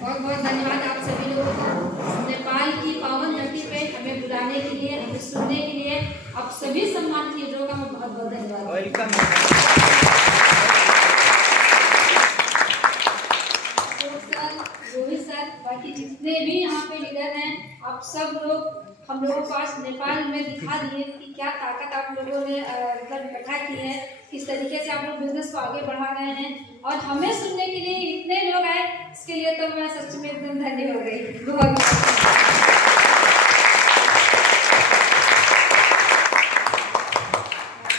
बहुत बहुत धन्यवाद आप सभी लोगों को नेपाल की पावन धरती पे हमें बुलाने के लिए, हमें सुनने के लिए। आप सभी सम्मानित लीडरों का मैं बहुत बहुत धन्यवाद। वेलकम। रोहित सर, बाकी जितने भी यहाँ पे लीडर हैं, आप सब लोग हम लोगों के पास नेपाल में दिखा दिए कि क्या ताकत आप लोगों ने मतलब इकट्ठा की है, किस तरीके से आप लोग बिजनेस को आगे बढ़ा रहे हैं और हमें सुनने के लिए इतने लोग आए, इसके लिए तो मैं सच में एकदम धन्य हो गई। बहुत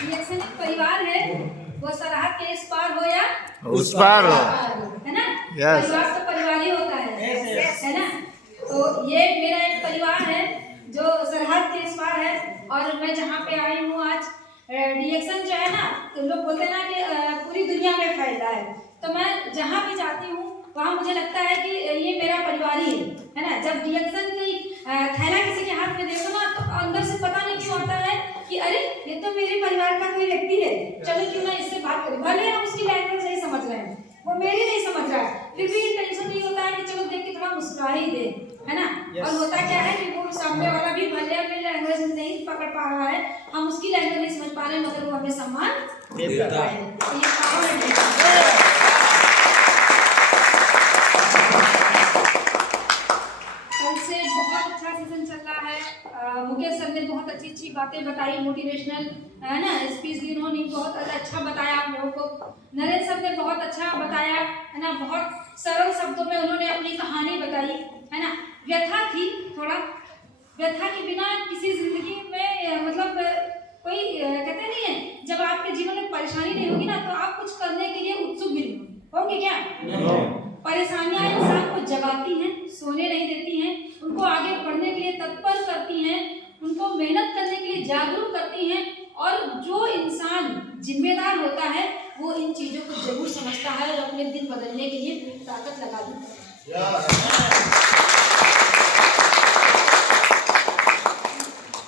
रिएक्शन एक परिवार है, वो सरहद के इस पार हो या उस पार हो, है ना। Yes. परिवार तो परिवार ही होता है ना। तो ये मेरा एक परिवार है जो सरहद के इस पार है और मैं जहाँ पे आई हूँ आज, रिएक्शन जो है ना, तो लोग बोलते हैं ना कि पूरी दुनिया में फैला है, तो मैं जहाँ भी जाती हूँ वहाँ मुझे लगता है कि ये मेरा परिवार ही है ना। जब रिएक्शन की थैला किसी के हाथ में देखो ना, तो अंदर से पता नहीं क्यों आता है कि अरे ये तो मेरे परिवार का कोई व्यक्ति है, चलो क्यों ना इससे बात करें। भले हम उसकी लैंग्वेज नहीं समझ रहे हैं, वो मेरी नहीं समझ रहा है, फिर भी टेंशन नहीं होता है कि चलो देख के थोड़ा मुस्कुरा ही दे, है ना। और होता क्या है कि वो सामने वाला भी भले अपनी लैंग्वेज नहीं पकड़ पा रहा है, हम उसकी लैंग्वेज नहीं समझ पा रहे हैं, मगर वो हमें सम्मान देता है। तो ये पावर है। कल से बहुत अच्छा सेशन चल रहा है। मुकेश सर ने बहुत अच्छी अच्छी बातें बताई, मोटिवेशनल है ना स्पीच दी उन्होंने, बहुत अच्छा बताया आप लोगों को। नरेंद्र सर ने बहुत अच्छा बताया है ना, बहुत सरल शब्दों में उन्होंने अपनी कहानी बताई है ना। व्यथा थी थोड़ा, व्यथा के बिना किसी जिंदगी में मतलब कोई कहते नहीं है, जब आपके जीवन में परेशानी नहीं होगी ना, तो आप कुछ करने के लिए उत्सुक भी होंगे क्या। परेशानियां इंसान को जगाती हैं, सोने नहीं देती हैं, उनको आगे बढ़ने के लिए तत्पर करती हैं, उनको मेहनत करने के लिए जागरूक करती हैं। और जो इंसान जिम्मेदार होता है वो इन चीजों को जरूर समझता है और अपने दिन बदलने के लिए ताकत लगा देता है।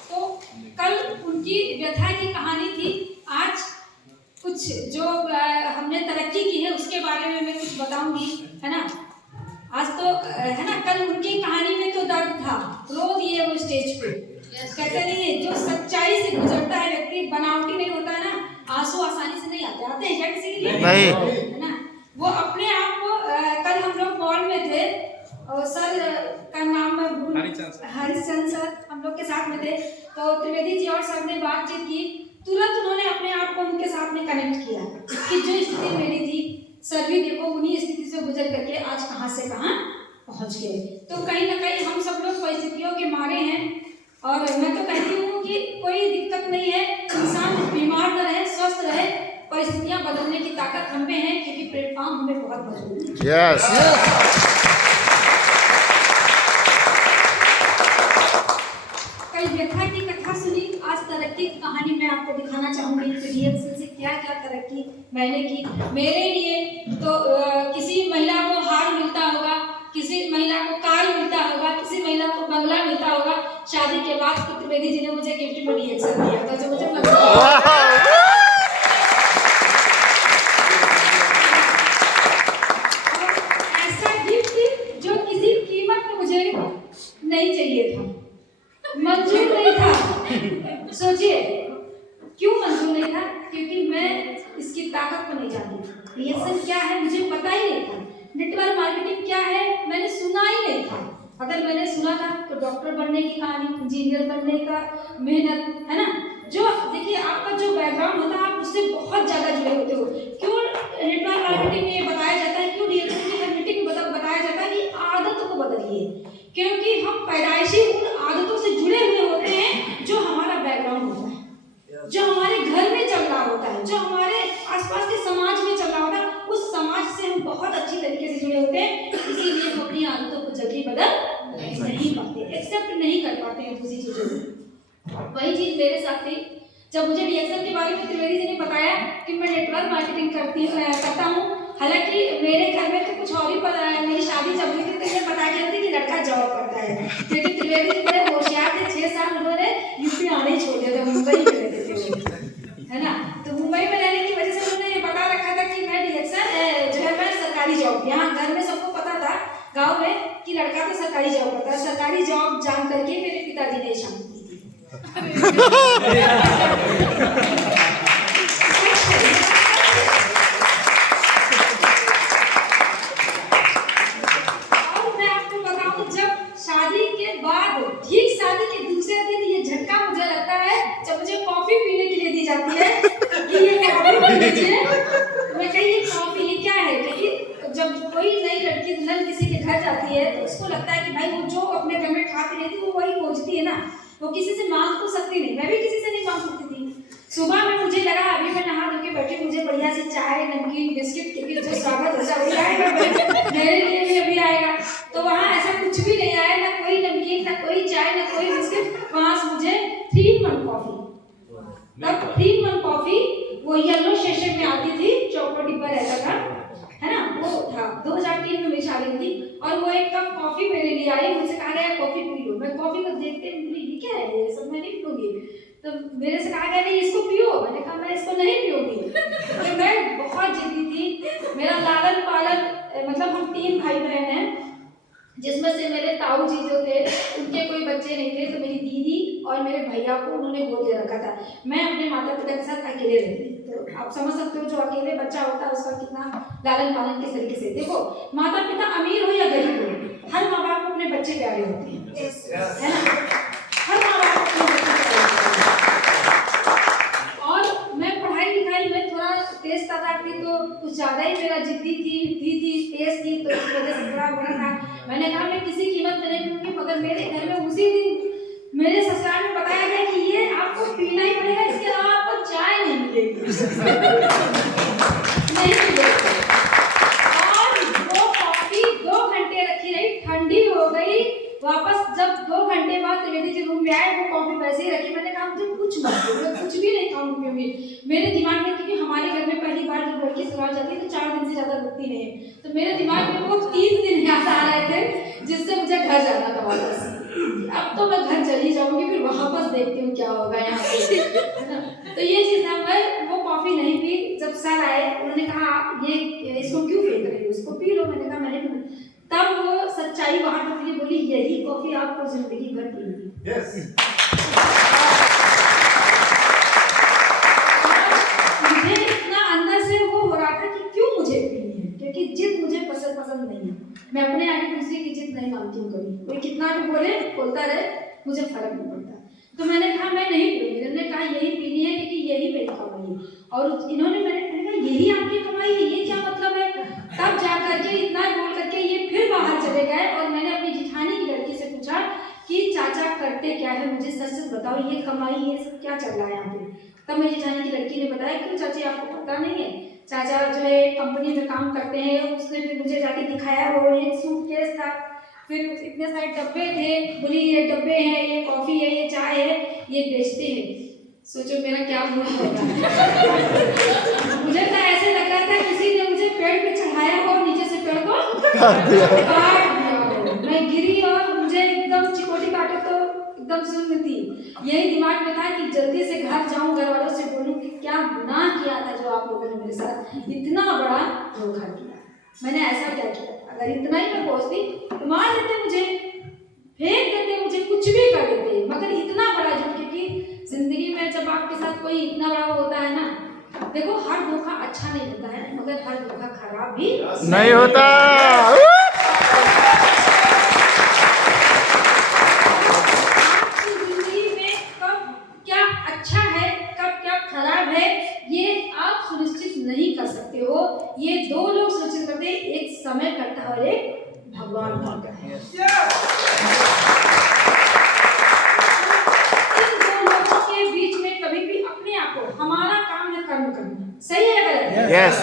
तो कल उनकी व्यथा की कहानी थी, आज कुछ जो हमने तरक्की की है उसके बारे में मैं कुछ बताऊंगी, है ना। आज तो है ना, कल उनकी कहानी में तो दर्द था, रो दिए वो स्टेज पे। कहते नहीं है, जो सच्चाई से गुजरता है व्यक्ति, बनावटी नहीं होता है ना, आंसू आसानी से नहीं आते हैं क्या किसी के लिए, नहीं, है ना। वो अपने आप को कल हम लोग मॉल में थे और सर का नाम हरिचंद सर हम लोग के साथ में थे, तो त्रिवेदी जी और सर ने बातचीत की, तुरंत उन्होंने अपने आप को उनके साथ में कनेक्ट किया कि जो स्थिति मेरी थी, सर भी देखो उन्हीं स्थिति से गुजर करके आज कहाँ से कहाँ पहुँच गए। तो कहीं ना कहीं हम सब लोग परिस्थितियों के मारे हैं, और मैं तो कहती हूँ कि कोई दिक्कत नहीं है, इंसान बीमार न रहे, स्वस्थ रहे, परिस्थितियाँ बदलने की ताकत हम में है, क्योंकि प्लेटफॉर्म हमें बहुत मजबूत है। कल व्यथा की कथा सुनी, आज तरक्की की कहानी मैं आपको दिखाना चाहूंगी कि रिएक्शन से क्या क्या तरक्की मैंने की। मेरे लिए तो किसी महिला को हार मिलता होगा, किसी महिला को कार मिलता होगा, किसी महिला को बंगला मिलता होगा, शादी के बाद तो त्रिवेदी जी ने मुझे गिफ्ट में रिएक्शन दिया था, जो मुझे ऐसा गिफ्ट जो किसी कीमत में मुझे नहीं चाहिए था, मंजूर नहीं था। सोचिए क्यों मंजूर नहीं था, क्योंकि मैं इसकी ताकत को नहीं जानती। रिएक्शन क्या है मुझे पता ही नहीं था, नेटवर्क मार्केटिंग क्या है मैंने सुना ही नहीं था। अगर मैंने सुना था तो डॉक्टर बनने की कहानी, इंजीनियर बनने का मेहनत, है ना। जो देखिए आपका जो बैकग्राउंड होता है आप उससे बहुत ज्यादा जुड़े होते हो। क्यों नेटवर्क मार्केटिंग में बताया जाता है, क्यों रिएक्शन मार्केटिंग बताया जाता है कि आदत को बदलिए, क्योंकि हम पैदाइशी उन आदतों से जुड़े हुए होते हैं जो हमारा बैकग्राउंड होता है, जो हमारे घर में चल रहा होता है, जो हमारे आसपास के समाज में चल रहा होता है, उस समाज से हम बहुत अच्छी तरीके से जुड़े होते हैं। इसीलिए हम अपनी आदतों को जल्दी बदल नहीं पाते, एक्सेप्ट नहीं कर पाते हैं दूसरी चीजों को। वही चीज मेरे साथ थी, जब मुझे रिएक्शन के बारे में त्रिवेदी जी ने बताया कि मैं नेटवर्क मार्केटिंग करता हूँ, हालांकि मेरे घर में तो कुछ और ही पता है, मेरी शादी जब हुई थी तो ये पता गया था कि लड़का जॉब करता है, क्योंकि त्रिवेदी जी बड़े होशियार थे, 6 साल उन्होंने यूपी आने ही छोड़ दिया था, मुंबई में रहते थे, है ना। तो मुंबई में रहने की वजह से उन्होंने ये बता रखा था कि मैं रिएक्शन जो है मैं सरकारी जॉब, यहाँ घर में सबको पता था गांव में कि लड़का तो सरकारी जॉब करता है, सरकारी जॉब जान करके मेरे पिताजी ने शादी की थी। और मैं आपको बताऊं, जब शादी के बाद ठीक शादी के दूसरे दिन ये झटका मुझे लगता है जब मुझे कॉफी पीने के लिए दी जाती है कि ये कॉफी पी लीजिए। मैं कही ये कॉफी ये क्या है, क्योंकि जब कोई नई लड़की दुल्हन किसी के घर जाती है तो उसको लगता है कि भाई वो जो अपने घर में खा पी लेती है वो वही खोजती है ना, वो किसी से मांग तो सकती नहीं। मैं भी किसी से नहीं मांग सकती थी। सुबह में मुझे लगा अभी मैं नहा धो के बैठी, मुझे बढ़िया सी चाय नमकीन बिस्किट क्योंकि जो स्वागत होता है वही आएगा, मेरे लिए भी अभी आएगा। तो वहाँ ऐसा कुछ भी नहीं आया, ना कोई नमकीन ना कोई चाय ना कोई बिस्किट। वहाँ से मुझे 3-in-1 कॉफी, तब 3-in-1 कॉफी वो येलो सेशन में आती थी, चौको डिब्बा रहता था, है ना, वो था 2003 में मैं शादी थी। और वो एक कप कॉफी मेरे लिए आई, मुझसे कहा गया कॉफी पी लो। मैं कॉफी को देखते ये क्या है, ये सब मैं नहीं पीऊंगी। तो मेरे से कहा गया नहीं इसको पियो, मैंने कहा मैं इसको नहीं पीऊंगी। तो मैं बहुत जिद्दी थी। मेरा लालन पालन, मतलब हम 3 भाई बहन हैं, जिसमें से मेरे ताऊ जी जो थे उनके कोई बच्चे नहीं थे, तो मेरी दीदी और मेरे भैया को उन्होंने गोद ले रखा था। मैं अपने माता पिता के साथ अकेले रहती, तो आप समझ सकते हो जो अकेले बच्चा होता है उसका कितना लालन पालन किस तरीके से। देखो माता पिता अमीर हो या गरीब हो, हर माँ बाप को अपने बच्चे प्यारे होते हैं, है ना, हर माँ बाप को अपने बच्चे प्यारे होते हैं। और मैं पढ़ाई लिखाई में थोड़ा तेज था, तो कुछ ज्यादा ही मेरा जिद्दी थी तेज थी, तो इस वजह से थोड़ा बड़ा था। मैंने कहा मैं किसी कीमत में नहीं पीऊंगी, मगर मेरे घर में उसी दिन मेरे ससुराल में बताया गया कि ये आपको पीना ही पड़ेगा, इसके अलावा आपको चाय नहीं मिलेगी। नहीं मिलेगी। और वो कॉफी 2 घंटे रखी रही, ठंडी हो गई। वापस जब 2 घंटे बाद त्रिवेदी जी रूम में आए, वो कॉफी वैसे ही रखी। मैंने कहा मुझे कुछ मत दो, मैं कुछ भी नहीं खाऊंगी। मेरे दिमाग में, क्योंकि हमारे घर में पहली बार जब लड़की ससुराल जाती है तो 4 दिन से ज्यादा रुकती नहीं है, तो मेरे दिमाग में वो 3 दिन याद आ रहे थे जिससे मुझे घर जाना था वापस। अब तो मैं घर चली जाऊंगी, फिर वापस देखती हूँ क्या होगा यहाँ पे। तो ये चीज था। मैं वो कॉफी नहीं पी। जब सर आए उन्होंने कहा आप ये इसको क्यों फेंक रही हो, उसको पी लो। मैंने कहा मैंने पी। तब वो सच्चाई वहां पर बोली यही कॉफी आपको जिंदगी भर पीनी। मुझे इतना अंदर से वो हो रहा था कि क्यों मुझे पीनी है, क्योंकि जिद मुझे पसंद नहीं है। मैं अपने आगे दूसरे की जिद नहीं मानती हूँ कभी। कोई कितना भी बोलता रहे, मुझे फर्क नहीं पड़ता। तो मैंने कहा मैं नहीं पीऊंगी। इन्होंने कहा यही पीनी है क्योंकि यही मेरी कमाई है। और इन्होंने मैंने कहा यही आपकी कमाई है, ये क्या मतलब है। तब जा करके इतना बोल करके ये फिर बाहर चले गए। और मैंने अपनी जिठानी की लड़की से पूछा कि चाचा करते क्या है, मुझे सच सच बताओ, ये कमाई ये सब क्या चल रहा है यहाँ पे। तब मेरी जिठानी की लड़की ने बताया क्यों चाची आपको पता नहीं है, चाचा जो है कंपनी में काम करते हैं। उसने भी मुझे जाके दिखाया, वो एक सूटकेस था, फिर इतने सारे डब्बे थे। बोली ये डब्बे हैं, ये कॉफी है, ये चाय है, ये बेचते हैं। सोचो मेरा क्या हुआ होगा। मुझे तो ऐसे लग रहा था किसी ने मुझे पेड़ पे चढ़ाया हो, नीचे से पेड़ को काट दिया हो। मैं गिरी और मुझे एकदम चिकोटी काटे तो एकदम सुन्न थी। यही दिमाग में था कि जल्दी से घर जाऊं, घर वालों से बोलूं कि क्या गुनाह किया था जो आप लोगों ने मेरे साथ इतना बड़ा धोखा किया। मैंने ऐसा क्या किया। अगर इतना ही मैं पहुंचती तो मार देते, मुझे फेंक देते, मुझे कुछ भी कर देते, मगर इतना बड़ा झूठ। क्योंकि जिंदगी में जब आपके साथ कोई इतना बड़ा होता है ना, देखो हर धोखा अच्छा नहीं होता है, मगर हर धोखा खराब भी नहीं होता। आपकी जिंदगी में कब क्या अच्छा है, कब क्या खराब है, ये आप सुनिश्चित नहीं कर सकते हो। ये 2 लोग सुनिश्चित करते हैं, एक समय करता है और एक भगवान करता है। इन 2 लोगों के बीच में कभी भी अपने आप को, हमारा काम है कर्म करना, सही है गलत? यस।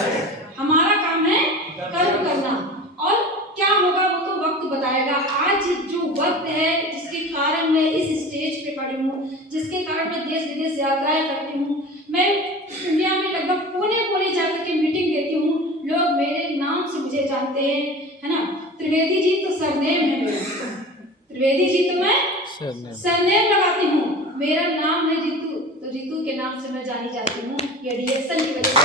हमारा काम है कर्म करना, और क्या होगा वो तो वक्त बताएगा। आज जो वक्त है जिसके कारण मैं इस स्टेज पे खड़ी हूँ, जिसके कारण मैं देश विदेश यात्राएं करती हूँ, मैं इंडिया में लगभग कोने जाकर के मीटिंग देती हूँ, लोग मेरे नाम से मुझे जानते हैं, है ना। त्रिवेदी जी तो सरनेम है मेरा, त्रिवेदी जी तो मैं सरनेम लगाती हूँ। मेरा नाम है रितु, तो रितु के नाम से मैं जानी जाती हूँ। ये रिएक्शन की वजह से